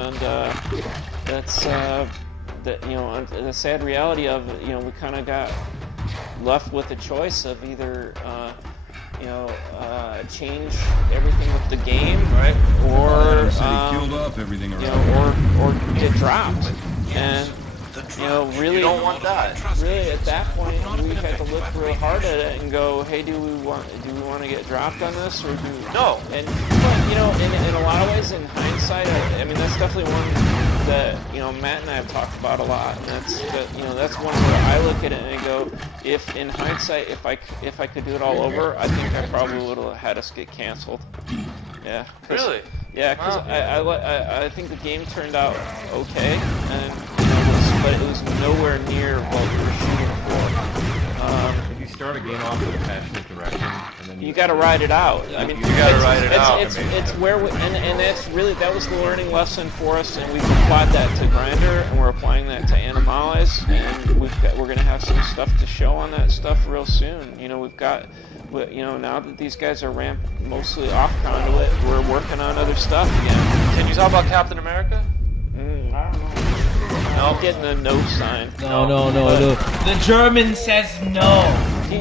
and that's the sad reality of we kind of got left with the choice of either change everything with the game, right, or killed off everything around, or get dropped, and really, you don't want that. Really, at that point, we had to look real hard at it and go, hey, do we want to get dropped on this, or no? And but in a lot of ways, in hindsight, I mean that's definitely one that Matt and I have talked about a lot, and that's one where I look at it and I go, if in hindsight, if I could do it all over, I think I probably would have had us get canceled. Yeah. Really? Yeah, because I think the game turned out okay, and but it was nowhere near what we were shooting for. If you start a game off with a passionate direction, and then you got to ride it out. I mean, you got to ride it out. It's where and that's really that was the learning lesson for us, and we've applied that to Grindr, and we're applying that to Animales, and we're going to have some stuff to show on that stuff real soon. We've got. Now that these guys are ramped mostly off Conduit, we're working on other stuff again. Can you talk about Captain America? I don't know. No, I'm getting a no sign. No. The German says no.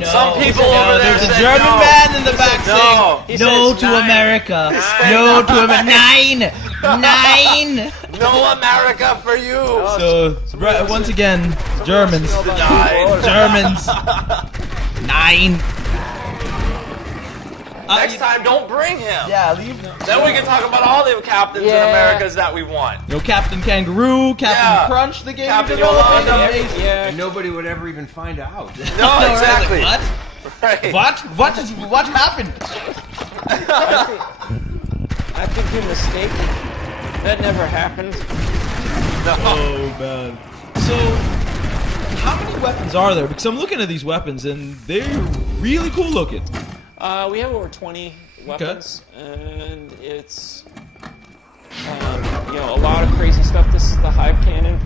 Some people over there There's a said German no. man in the back saying no to America. No to America. Nine. No America for you. So once again, Germans. Germans. 9. Next time, don't bring him. Yeah, leave. Then we can talk about all the captains in Americas that we want. Captain Kangaroo, Captain Crunch, the game. Captain Yolanda. and nobody would ever even find out. No, exactly. What? Right. What happened? I think you're mistaken. That never happened. No. Oh man. So, how many weapons are there? Because I'm looking at these weapons and they're really cool looking. We have over 20 weapons, and it's a lot of crazy stuff. This is the Hive Cannon.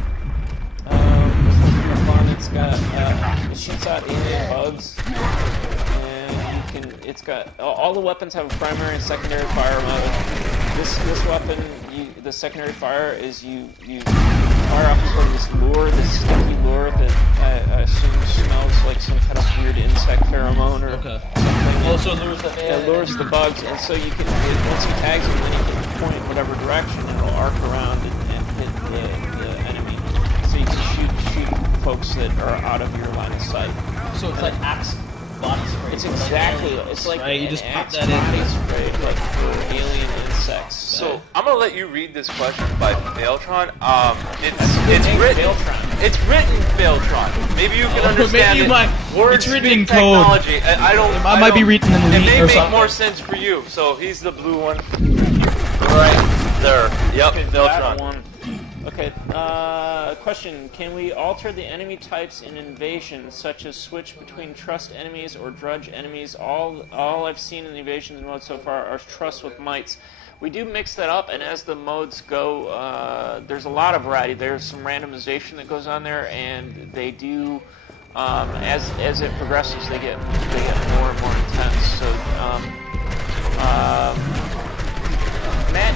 This one's kind of fun. It's got it shoots out alien bugs, and it's got all the weapons have a primary and secondary fire mode. This weapon, the secondary fire is you fire off sort of this lure, this sticky lure that I assume smells like some kind of weird insect pheromone or something. Oh, so it lures the bugs, and so you can once you tag them, then you can point whatever direction, and it'll arc around and hit the enemy. So you can shoot folks that are out of your line of sight. So it's like Axe body spray. It's exactly. It's like right, you just put Axe that body in. spray, like for alien insects. So I'm gonna let you read this question by Failtron. It's written Failtron. Maybe you can understand maybe it. Words it's written in speak code. technology. I might be written in It Elite may or make something. more sense for you. So he's the blue one. Right there. Yep. Okay, Failtron. that one. Okay, question. Can we alter the enemy types in Invasion, such as switch between trust enemies or drudge enemies? All I've seen in the Invasion mode so far are trust with mites. We do mix that up, and as the modes go, there's a lot of variety. There's some randomization that goes on there, and they do, as it progresses, they get more and more intense. So, Matt,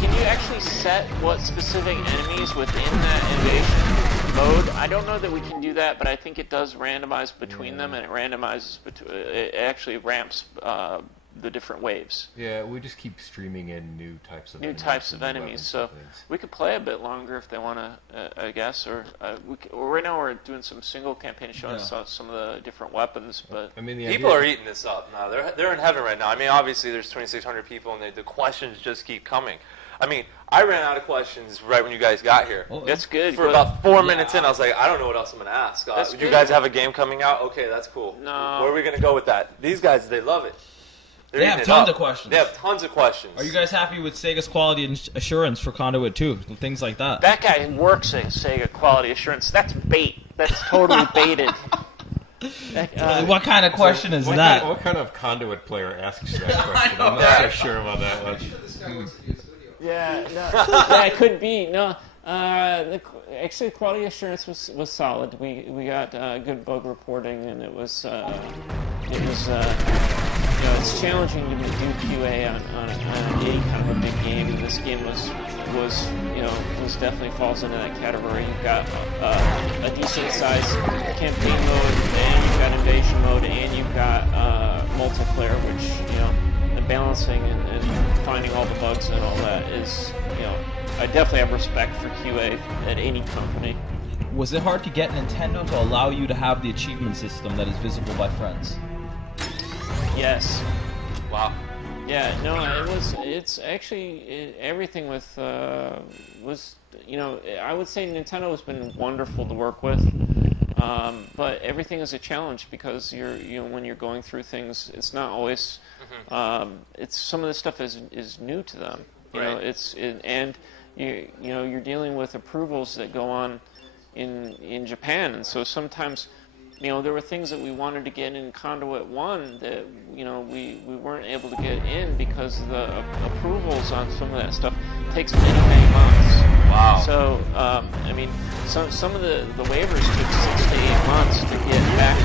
can you actually set what specific enemies within that invasion mode? I don't know that we can do that, but I think it does randomize between them, and it randomizes it actually ramps the different waves. Yeah, we just keep streaming in new types of enemies. So we could play a bit longer if they want to, I guess. Or right now we're doing some single campaign showing us some of the different weapons. But I mean, people are eating this up now. They're in heaven right now. I mean, obviously there's 2,600 people, and the questions just keep coming. I mean, I ran out of questions right when you guys got here. Well, that's good. For about 4 minutes in, I was like, I don't know what else I'm going to ask. You guys have a game coming out? Okay, that's cool. No. Where are we going to go with that? These guys, they love it. They have tons of questions. They have tons of questions. Are you guys happy with Sega's quality assurance for Conduit 2? Things like that. That guy works at Sega Quality Assurance. That's bait. That's totally baited. What kind of question is that? What kind of Conduit player asks that question? I'm not so sure about that one. Yeah, it could be. No, actually, quality assurance was solid. We got good bug reporting, and it was it's challenging to do QA on any kind of a big game. And this game was definitely falls into that category. You've got a decent sized campaign mode, and you've got invasion mode, and you've got multiplayer, which the balancing and finding all the bugs and all that is I definitely have respect for QA at any company. Was it hard to get Nintendo to allow you to have the achievement system that is visible by friends? Yes. Wow. Yeah, no, it's actually everything with was I would say Nintendo has been wonderful to work with, but everything is a challenge because when you're going through things, it's not always it's some of the stuff is new to them. You're dealing with approvals that go on in Japan, and so sometimes. There were things that we wanted to get in Conduit 1 that, we weren't able to get in because the approvals on some of that stuff takes many, many months. Wow. So, some of the waivers took 6 to 8 months to get back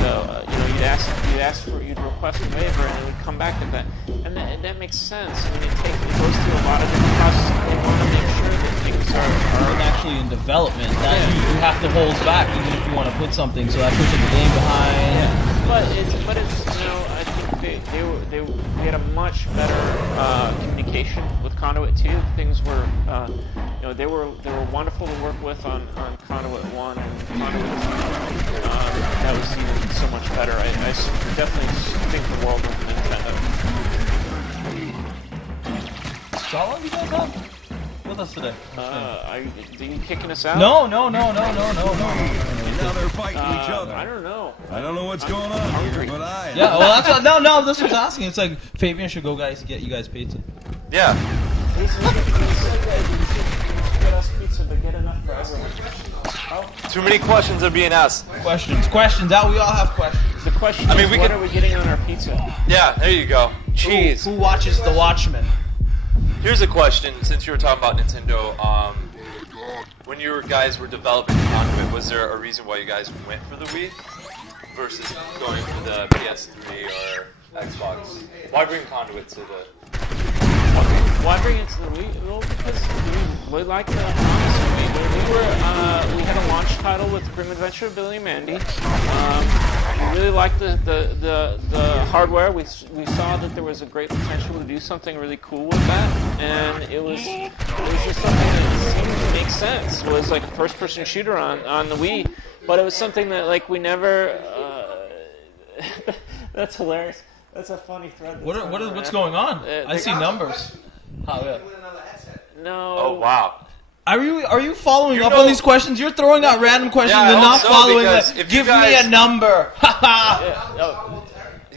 you'd request a waiver and it would come back to that. And that makes sense. I mean, it goes through a lot of different processes. They want to make sure that things are actually in development. That you have to hold back even if you want to put something, so that pushes the game behind. Yeah. But it's I think they had a much better communication with Conduit 2. Things were they were wonderful to work with on Conduit 1 and Conduit 2. That was even so much better. I definitely think the world of Nintendo. So how long do you guys have with us today? Are you kicking us out? No. And now they're fighting each other. I don't know. I don't know what's going on here, but I am. Yeah, well, that's what, no, this was asking. It's like, Fabian should go, guys, get you guys pizza. Yeah. He said that you should get us pizza, but get enough for everyone. Oh. Too many questions are being asked. Questions. We all have questions. The question is, what are we getting on our pizza? Yeah, there you go. Cheese. Who watches The Watchmen? Here's a question, since you were talking about Nintendo. When you guys were developing Conduit, was there a reason why you guys went for the Wii versus going for the PS3 or Xbox? Why bring Conduit to the... Why bring it to the Wii? Well, because we like the promise of Wii. We had a launch title with Grim Adventure of Billy and Mandy. We really liked the hardware. We saw that there was a great potential to do something really cool with that, and it was just something that seemed to make sense. It was like a first-person shooter on the Wii, but it was something that we never. That's hilarious. That's a funny thread. What's going on? I see numbers. Oh, yeah. No. Oh, wow. Are you following up on these questions? You're throwing out random questions and not following them. Give me a number.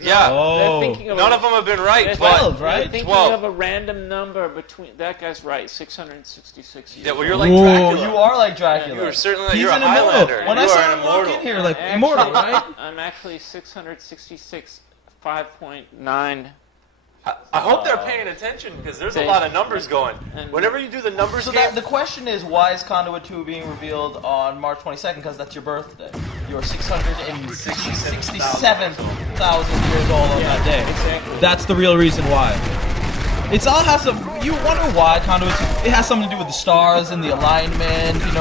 Yeah. Oh. None of them have been right. 12, right? They're thinking 12. of a random number between... That guy's right, 666 years. Yeah, well, you're like Dracula. You are like Dracula. You are certainly He's you're a an immortal. Highlander. When you I are saw an him walk immortal. in here, immortal, right? I'm actually 666, 5.9. I hope they're paying attention because there's a lot of numbers going. Whenever you do the numbers game... The question is, why is Conduit 2 being revealed on March 22nd? Because that's your birthday. You're 667,000 years old on that day. Exactly. That's the real reason why. It's all has some. You wonder why Conduit 2. It has something to do with the stars and the alignment, and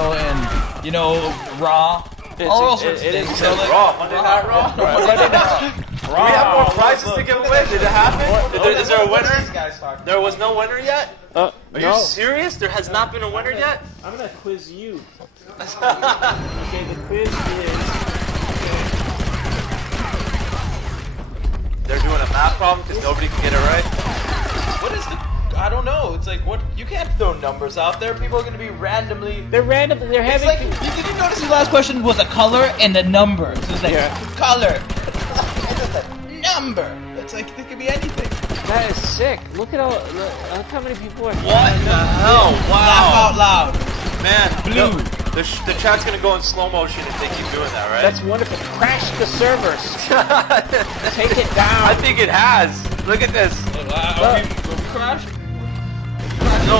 Raw. All sorts of things. Raw. Monday Night Raw. Monday Night. Do we have more prizes to give away? Did it happen? Is there a winner? There was no winner yet? Are you serious? There has not been a winner yet? I'm going to quiz you. Okay, the quiz is... They're doing a math problem because nobody can get it right? What is the... I don't know. It's like, what? You can't throw numbers out there. People are going to be randomly... They're random. They're It's having... like, did you notice the last question was a color and a number? So it's like, color. Number. It's like, it could be anything. That is sick. Look how many people are... What the hell? Laugh Wow. out loud. Man, Blue. The chat's going to go in slow motion if they keep doing that, right? That's wonderful. Crash the servers. Take it down. I think it has. Look at this. Are we crashed? No,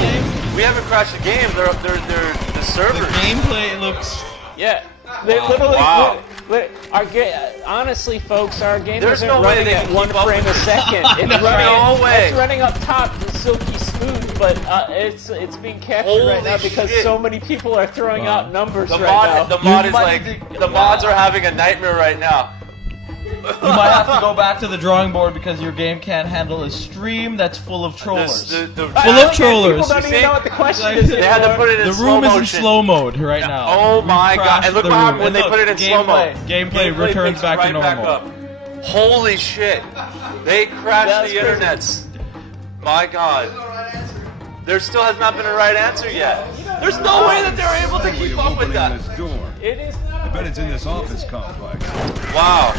we haven't crashed the game. They're the servers. The gameplay looks... Yeah. They literally... Wow. But honestly, folks, our game There's isn't no way running they at can 1 keep up frame a with second. No way. It's running up top, silky smooth, but it's being captured right now Holy because shit. so many people are throwing out numbers The right now. mod is like the mods are having a nightmare right now. You might have to go back to the drawing board because your game can't handle a stream that's full of trollers. Full Full of trollers. People don't even know what the question is They had to put it in The slow room is in motion. slow mode right now. Oh We've my god! crashed And look the what room. happened when they look, put it in slow mo. Gameplay returns picks back to right normal. up. Holy shit! They crashed That's the crazy. internets. My god. There still has not been a right answer yet. There's no way that they're able to Way keep of up with opening that. this door. It is I not. bet it's in this office complex. Wow.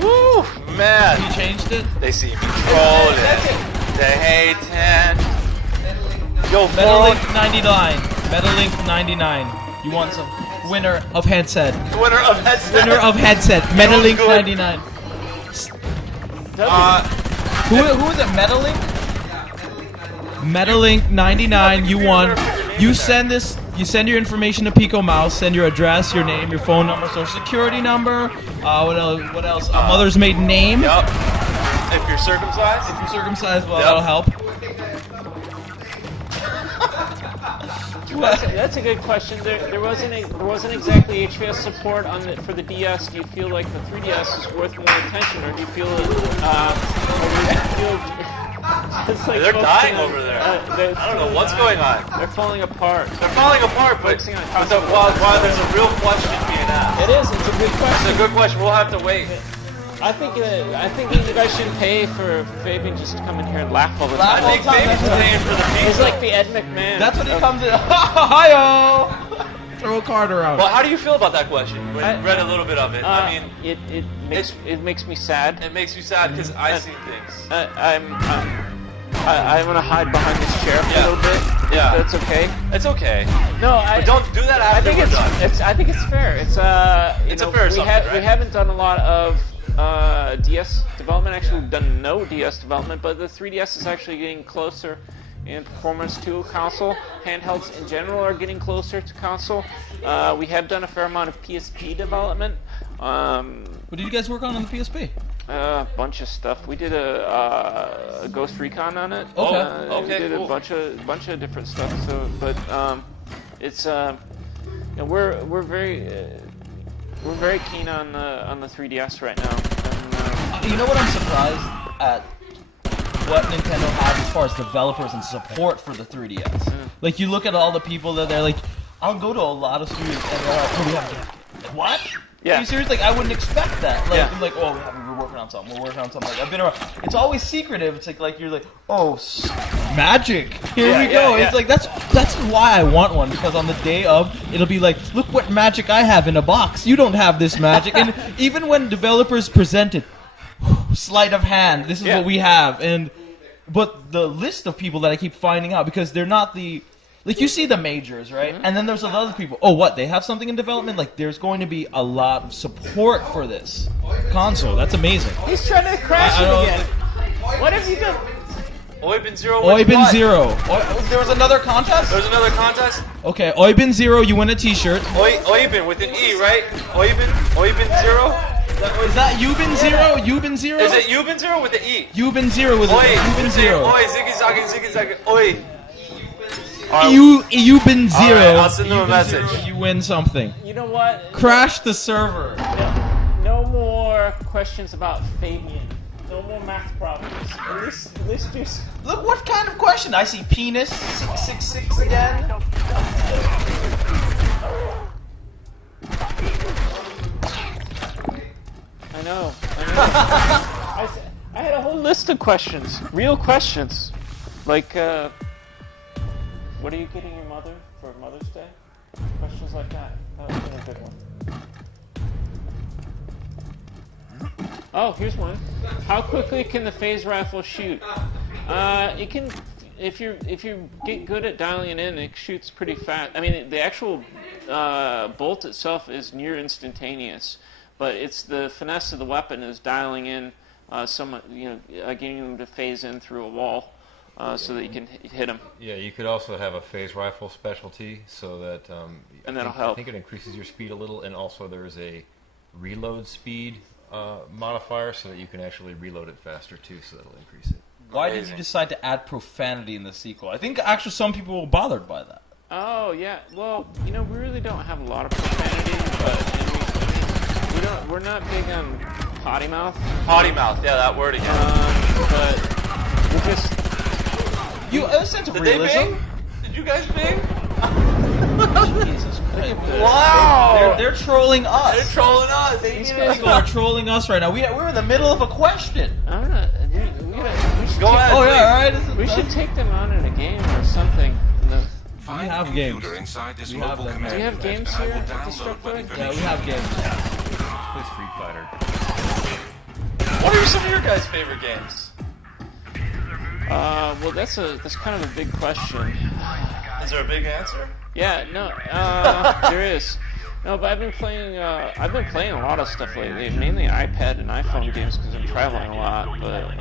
Woo, man. You changed it? They see me trolling. They hating. Yo, Metalink 99. Metalink 99. You want some? Winner of headset. winner of headset. Winner of headset. Metalink good. 99. Who is it? Metalink? Metalink 99. You won. You send this. You send your information to Pico Mouse. Send your address, your name, your phone number, social security number. What else? What else? Mother's maiden name. Yup. If you're circumcised. If you're circumcised, well, Yep. that'll help. That's a good question. There wasn't exactly HVS support on for the DS. Do you feel like the 3DS is worth more attention, or do you feel it's like They're dying focusing on, over there. they're I don't know still what's dying. going on. They're falling apart. They're falling apart, but Focusing on while there's a real question being asked. It is. It's a good It's question. a good question. We'll have to wait. I think you guys shouldn't pay for Fabian just to come in here and laugh all the Laugh time. I think Fabian's paying for the He's pizza. like the Ed McMahon. That's when he of- comes in. Hi-yo! Throw a card around. Well, how do you feel about that question? When you I- read a little bit of it. I mean, it makes me sad. it makes you sad because I see things. I'm gonna hide behind this chair for Yeah. a little bit. Yeah. That's okay. It's okay. No, But don't do that I after think we're it's done. I think it's fair. It's It's a fair assumption, we right? haven't done a lot of DS development. Actually, we've done no DS development, but the 3DS is actually getting closer in performance to a console. Handhelds in general are getting closer to console. We have done a fair amount of PSP development. What did you guys work on the PSP? A bunch of stuff. We did a Ghost Recon on it. Okay. Okay, We did cool. a bunch of different stuff. So, but it's we're very keen on the 3DS right now. And, You know what I'm surprised at? What Nintendo has as far as developers and support for the 3DS. Like, you look at all the people that they're like, I'll go to a lot of studios and they're like, oh, we have what? Yeah. Are you serious? Like, I wouldn't expect that. Like, Yeah. I'm like, oh, we're working on something. We're working on something. Like, I've been around. It's always secretive. It's like you're like, oh, magic. Here Yeah, we go. yeah, It's yeah. like that's why I want one, because on the day of, it'll be like, look what magic I have in a box. You don't have this magic. And even when developers present it, sleight of hand, this is Yeah. what we have. But the list of people that I keep finding out, because they're not the... Like, you see the majors, right? And then there's other people. Oh, what? They have something in development? Like, there's going to be a lot of support for this console. That's amazing. he's trying to crash I it don't again. What have you done? Oibin Zero. Oibin wins Zero. what? There was another contest? There's another contest. Okay, Oibin Zero, you win a t-shirt. Oibin with an E, right? Oibin Zero. Is that Yubin Zero? Yubin Zero? Is it Ubin Zero with the E? Yubin Zero was it? Oi, Yubin Zero. Oi, ziggy zaggy. Oi. Yubin Zero. Alright, I'll send them a Yubin message. Zero, you win something. You know what? Crash the server. No more questions about Fabian. No more math problems. At least just. Look, what kind of question? I see penis 666 again. I know. I had a whole list of questions. Real questions. Like, what are you getting your mother for Mother's Day? Questions like that. That would have been a good one. Oh, here's one. How quickly can the phase rifle shoot? It can, if you get good at dialing it in, it shoots pretty fast. I mean, the actual bolt itself is near instantaneous, but it's the finesse of the weapon is dialing in getting them to phase in through a wall. so that you can hit them. Yeah, you could also have a phase rifle specialty, so that And that'll help. I think it increases your speed a little, and also there's a reload speed modifier, so that you can actually reload it faster too, so that'll increase it. Why did you decide to add profanity in the sequel? I think actually some people were bothered by that. Oh yeah, well, you know, we really don't have a lot of profanity, but we're not big on potty mouth. Potty mouth, yeah, that word again. But we just A sense of Did realism. they bing? Did you guys bing? Jesus Christ. Wow! They're trolling us. They're trolling us. These guys People are trolling us right now. We're in the middle of a question. I don't know. We should Go ahead. Oh please. yeah, all right. We should take them on in a game or something. We have games. Inside this We have mobile them. command Do you have unit, games and I here will at the download Struck what Point? Yeah, we information have games. Play Street Fighter. What are some of your guys' favorite games? Well, that's kind of a big question. Is there a big answer? Yeah, no, there is. No, but I've been playing a lot of stuff lately, mainly iPad and iPhone games because I'm traveling a lot. But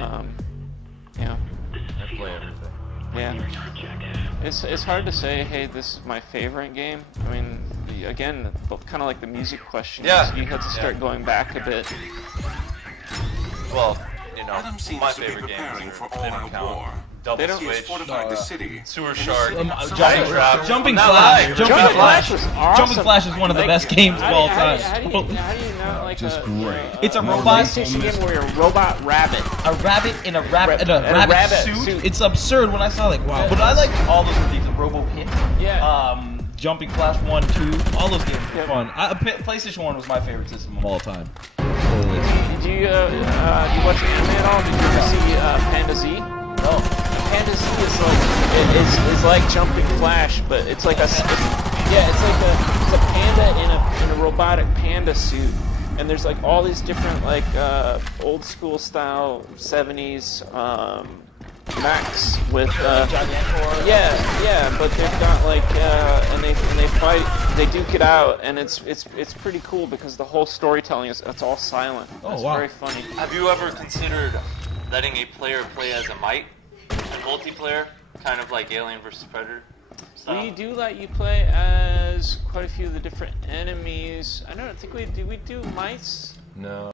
yeah, I play everything. yeah, it's hard to say. Hey, this is my favorite game. I mean, again, kind of like the music question. Yeah. You have to start going back a bit. Well, you know, Adam seems my to be favorite preparing games for are, they don't all-out count. war. Double They don't- He has Switch, fortified the city. Sewer Shark, Jumping Not Flash. live. Jumping Jumping Flash. Flash was awesome. Jumping Flash is one of the Like, best games of all How time. do you not like just a great. It's a a robot. PlayStation game where you're a robot rabbit? A rabbit in a rabbit And a rabbit rabbit suit. suit. It's absurd when I saw like wow. But I like all those games. Robo Pit. Yeah. Jumping Flash 1, 2. All those games were Yeah. fun. PlayStation 1 was my favorite system of all time. Do you watch anime at all? Did you ever see Panda Z? No. Panda Z is like Jumping Flash, but it's like it's like a panda in a robotic panda suit, and there's like all these different like old school style 70s mechs with Gigantor. yeah, but they've got like and they fight, they duke it out, and it's pretty cool because the whole storytelling it's all silent. Oh, It's wow. very funny. Have you ever considered letting a player play as a mite and multiplayer, kind of like Alien vs Predator style? We do let you play as quite a few of the different enemies. I don't think we do mice. No.